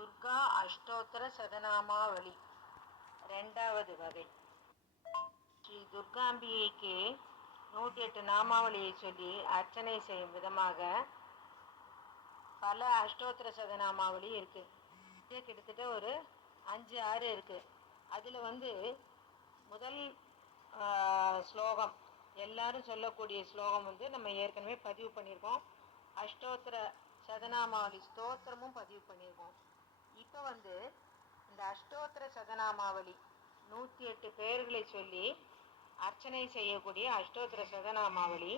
துர்கா அஷ்டோத்தர சதநாமாவளி ரெண்டாவது வகை. ஸ்ரீ துர்காம்பிகைக்கு நூற்றி எட்டு நாமாவளியை சொல்லி அர்ச்சனை செய்யும் விதமாக பல அஷ்டோத்திர சதநாமாவளி இருக்கு. கிட்டத்தட்ட ஒரு அஞ்சு ஆறு இருக்கு. அதில் வந்து முதல் ஸ்லோகம் எல்லாரும் சொல்லக்கூடிய ஸ்லோகம் வந்து நம்ம ஏற்கனவே பதிவு பண்ணியிருக்கோம். அஷ்டோத்திர சதநாமாவளி ஸ்தோத்திரமும் பதிவு பண்ணியிருக்கோம். இப்போ வந்து இந்த அஷ்டோத்திர சதனாமாவளி நூற்றி எட்டு பேர்களை சொல்லி அர்ச்சனை செய்யக்கூடிய அஷ்டோத்திர சதனாமாவளி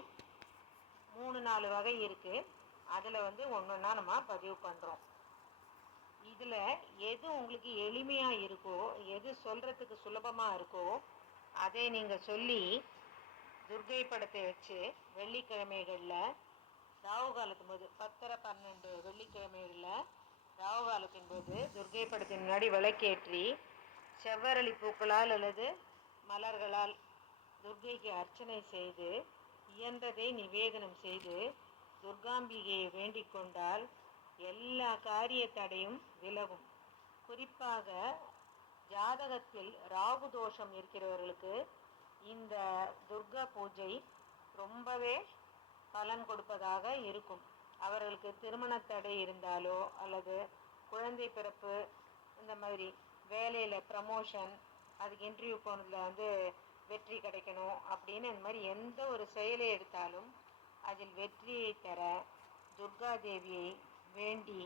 மூணு நாலு வகை இருக்குது அதில் வந்து ஒன்றொன்னா நம்ம பதிவு பண்ணுறோம் இதில் எது உங்களுக்கு எளிமையாக இருக்கோ எது சொல்கிறதுக்கு சுலபமாக இருக்கோ அதை நீங்கள் சொல்லி துர்கை படத்தை வச்சு வெள்ளிக்கிழமைகளில் ராவு காலத்து போது பத்தரை பன்னெண்டு வெள்ளிக்கிழமைகளில் ராகுகாலத்தின் போது துர்கை படத்தின் முன்னாடி விளக்கேற்றி செவ்வரளி பூக்களால் அல்லது மலர்களால் துர்கைக்கு அர்ச்சனை செய்து இயன்றதை நிவேதனம் செய்து துர்காம்பிகையை வேண்டிக் கொண்டால் எல்லா காரிய தடையும் விலகும். குறிப்பாக ஜாதகத்தில் ராகு தோஷம் இருக்கிறவர்களுக்கு இந்த துர்கா பூஜை ரொம்பவே பலன் கொடுப்பதாக இருக்கும். அவர்களுக்கு திருமண தடை இருந்தாலோ அல்லது குழந்தை பிறப்பு இந்த மாதிரி வேலையில் ப்ரமோஷன் அதுக்கு இன்டர்வியூ போனதில் வந்து வெற்றி கிடைக்கணும் அப்படின்னு இந்த மாதிரி எந்த ஒரு செயலை எடுத்தாலும் அதில் வெற்றியை தர துர்கா தேவியை வேண்டி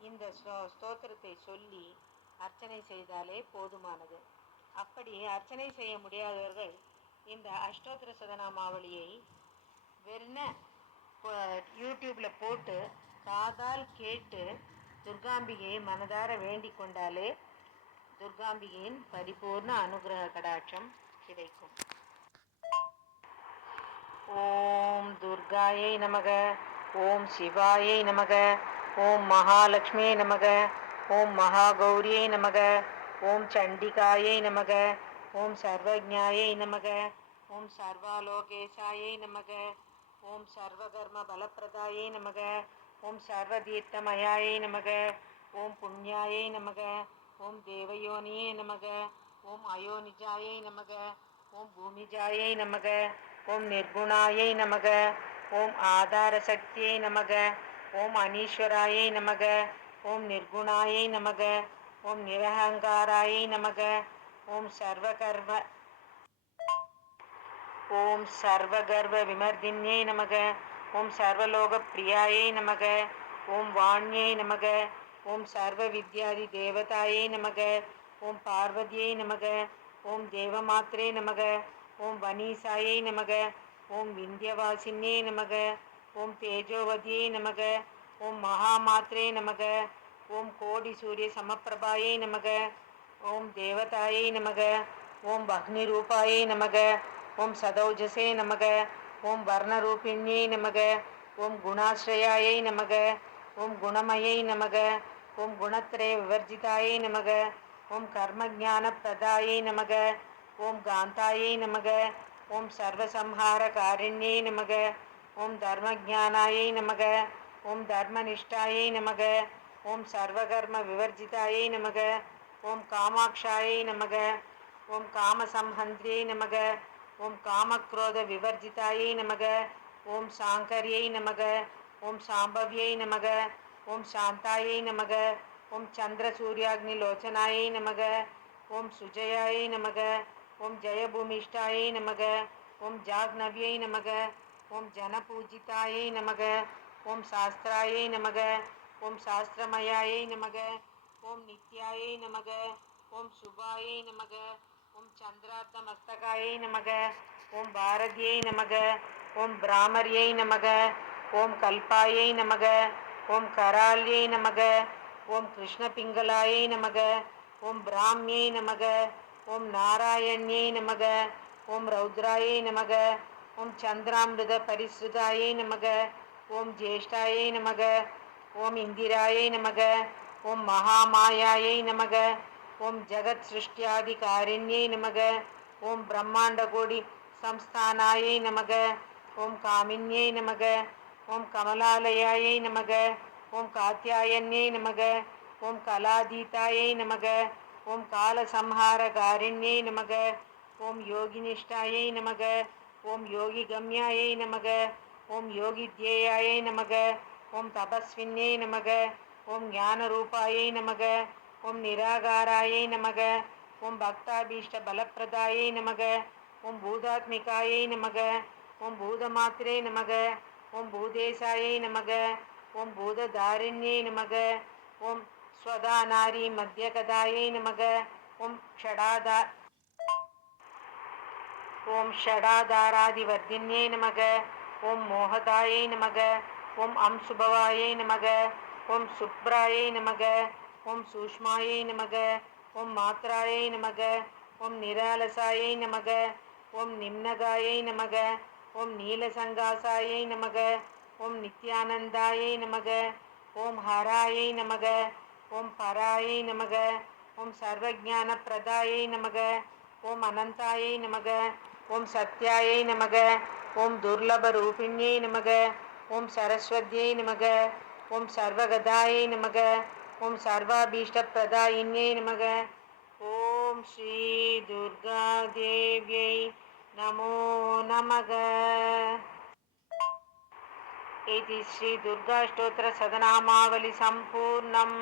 இந்த ஸ்லோ ஸ்தோத்திரத்தை சொல்லி அர்ச்சனை செய்தாலே போதுமானது. அப்படி அர்ச்சனை செய்ய முடியாதவர்கள் இந்த அஷ்டோத்திர சதனாமாவளியை வெறுன யூடியூப்பில் போட்டு காதால் கேட்டு துர்காம்பிகையை மனதார வேண்டிக் கொண்டாலே துர்காம்பிகையின் பரிபூர்ண அனுகிரக கடாட்சம் கிடைக்கும். ஓம் துர்காயை நமக ஓம் சிவாயை நமக ஓம் மகாலட்சுமியை நமக ஓம் மகாகௌரியை நமக ஓம் சண்டிகாயை நமக ஓம் சர்வஜாயை நமக ஓம் சர்வாலோகேசாயை நமக ஓம் சர்வகர்ம பலப்பிரதாயை நமக ஓம் சர்வதீர்த்தமயாயை நமக ஓம் புண்ணியாயை நமக ஓம் தேவயோனியே நமக ஓம் அயோனிஜாயை நமக ஓம் பூமிஜாயை நமக ஓம் நிர்குணாயை நமக ஓம் ஆதார சக்தியை நமக ஓம் அனீஸ்வராயை நமக ஓம் நிர்குணாயை நமக ஓம் நிரகங்காராயை நமக ஓம் சர்வகர்ம ஓம் சர்வகர்வ விமர்தின்யை நமக ஓம் சர்வலோக பிரியாயை நமக ஓம் வாண்யை நமக ஓம் சர்வ வித்யாதி தேவதாயை நமக ஓம் பார்வதியை நமக ஓம் தேவமாத்திரே நமக ஓம் வனீசாயை நமக ஓம் விந்தியவாசின்யே நமக ஓம் தேஜோவதியை நமக ஓம் மகாமாத்திரே நமக ஓம் கோடி சூரிய சமப்பிரபாயை நமக ஓம் தேவதாயை நமக ஓம் பக்னி ரூபாயை நமக ஓம் சதௌஜசே நமக ஓம் வர்ணரூபிணியை நமக ஓம் குணாஸ்ரயாயை நமக ஓம் குணமயை நமக ஓம் குணத்ரய விவர்ஜிதாயை நமக ஓம் கர்மஜான பிரதாயை நமக ஓம் காந்தாயை நமக ஓம் சர்வசம்ஹார காரிண்யை நமக ஓம் தர்மஜானாயை நமக ஓம் தர்மனிஷ்டாயை நமக ஓம் சர்வகர்ம விவர்ஜிதாயை நமக ஓம் காமாட்சாயை நமக ஓம் காமசம்ஹந்திரியை நமக ஓம் காமக்ரோத விவர்ஜிதாயை நமக ஓம் சாங்கரியை நமக ஓம் சாம்பவியை நமக ஓம் சாந்தாயை நமக ஓம் சந்திர சூர்யாக்னி லோச்சனாயை நமக ஓம் சுஜயாயை நமக ஓம் ஜெயபூமிஷ்டாயை நமக ஓம் ஜாக்னவியை நமக ஓம் ஜனபூஜிதாயை நமக ஓம் சாஸ்திராயை நமக ஓம் சாஸ்திரமயாயை நமக ஓம் நித்யாயை நமக ஓம் சுபாயை நமக ஓம் சந்திரார்த்த மஸ்தகாயை நமக ஓம் பாரதியை நமக ஓம் பிராமரியை நமக ஓம் கல்பாயை நமக ஓம் கரால்யை நமக ஓம் கிருஷ்ணபிங்களாயை நமக ஓம் பிராமியை நமக ஓம் நாராயண்யை நமக ஓம் ரௌத்ராயை நமக ஓம் சந்திராமிருத பரிசுதாயை நமக ஓம் ஜேஷ்டாயை நமக ஓம் இந்திராயை நமக ஓம் மகாமாயாயை நமக ஓம் ஜெகத் சிருஷ்டியாதிகாரிண்யை நமக ஓம் பிரம்மாண்ட கோடி சம்ஸ்தானாயை நமக ஓம் காமின்யை நமக ஓம் கமலாலயாயை நமக ஓம் காத்தியாயன்யை நமக ஓம் கலாதீதாயை நமக ஓம் காலசம்ஹாரகாரிண்யை நமக ஓம் யோகினிஷ்டாயை நமக ஓம் யோகி கம்யாயை நமக ஓம் யோகி தியேயாயை நமக ஓம் தபஸ்வின்யை நமக ஓம் ஞானரூபாயை நமக ஓம் நிராகாராயை நமக ஓம் பக்தாபீஷ்ட பலப்பிரதாயை நமக ஓம் பூதாத்மிகாயை நமக ஓம் பூதமாத்திரே நமக ஓம் பூதேசாயை நமக ஓம் பூததாரிண்யை நமக ஓம் ஸ்வதாநாரி மத்தியகதாயை நமக ஓம் ஷடாதா ஓம் ஷடாதாராதிவர்தின்யை நமக ஓம் மோகதாயை நமக ஓம் அம்சுபவாயை நமக ஓம் சுப்ராயை நமக ஓம் சூஷ்மாயை நமக ஓம் மாத்ராயை நமக ஓம் நிராலசாயை நமக ஓம் நிம்னகாயை நமக ஓம் நீலசங்காசாயை நமக ஓம் நித்யானந்தாயை நமக ஓம் ஹராயை நமக ஓம் பராயை நமக ஓம் சர்வஜான பிரதாயை நமக ஓம் அனந்தாயை நமக ஓம் சத்யாயை நமக ஓம் துர்லப ரூபிணியை நமக ஓம் சரஸ்வதியை நமக ஓம் சர்வகதாயை நமக ஓம் சர்வாபீஷ்டப்பிரதாயின்யை நமக ஓம் ஸ்ரீ துர்கா தேவியை நமோ நமக इति श्रीदुर्गाष्टोत्तरसदनामावलिसम्पूर्णम्